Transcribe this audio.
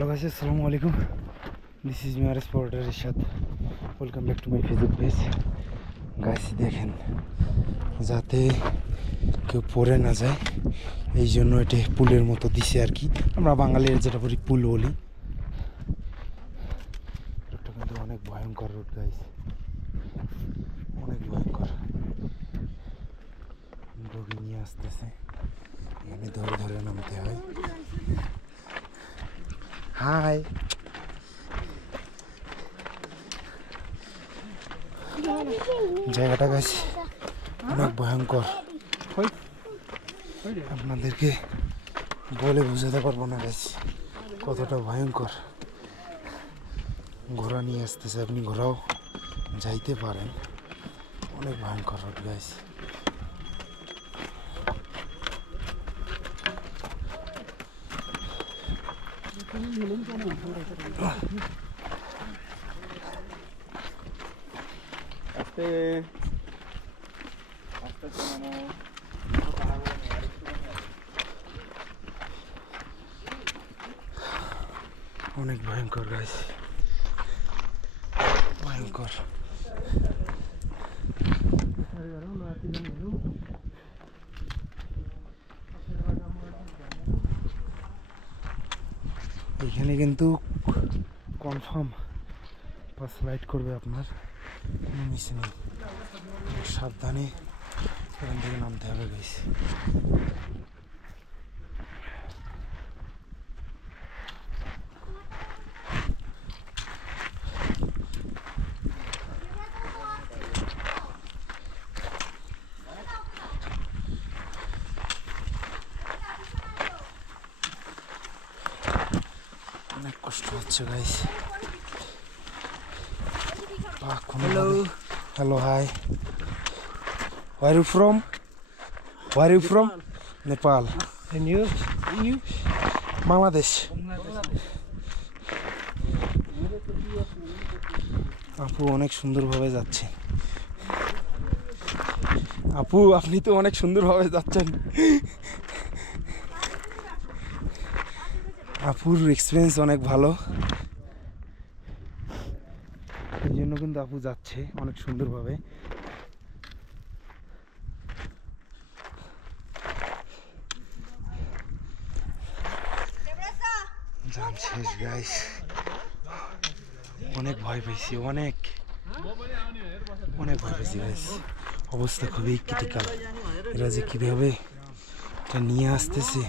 Hello guys, अस्सलाम वालेकुम। This is my spotter Irshad. Welcome back to my Facebook page. Guys দেখেন, যাতে কেউ পড়ে না যায় এই জন্য এটা পুলের মতো দিছে আর কি। আমরা বাঙালির যেটা বলি পুল বলি। রোডটা কিন্তু অনেক ভয়ঙ্কর রোড গাইস, অনেক ভয়ঙ্কর। রোগী নিয়ে আসতেছে, এখানে ধরে ধরে নামতে হয়। হাই, জায়গাটা গাছ অনেক ভয়ঙ্কর, আপনাদেরকে বলে বোঝাতে পারবো না গাছ কতটা ভয়ঙ্কর। ঘোড়া নিয়ে আসতেছে, আপনি ঘোড়াও যাইতে পারেন, অনেক ভয়ঙ্কর রোড গাছ। অনেক ভয়ঙ্কর গাছ, ভয়ঙ্কর। এইখানে কিন্তু কনফার্ম বাস রাইড করবে আপনার, কোনো মিস নেই। সাবধানে এখান থেকে নামতে হবে গাইস। অনেক কষ্ট হচ্ছে guys. Hello hello, hi, where are you from? Where are you from? Nepal. And you? Bangladesh. আপু অনেক সুন্দরভাবে যাচ্ছে। আপু আপনি তো অনেক সুন্দরভাবে যাচ্ছেন। আপুর এক্সপিরিয়েন্স অনেক ভালো, এই জন্য কিন্তু আপু যাচ্ছে অনেক সুন্দরভাবে। জাম শেষ গাইস, অনেক ভয় পেয়েছি, অনেক অনেক ভয় পেয়েছি গাইস। অবস্থা খুবই ক্রিটিক্যাল। এরা যে কীভাবে এটা নিয়ে আসতেছে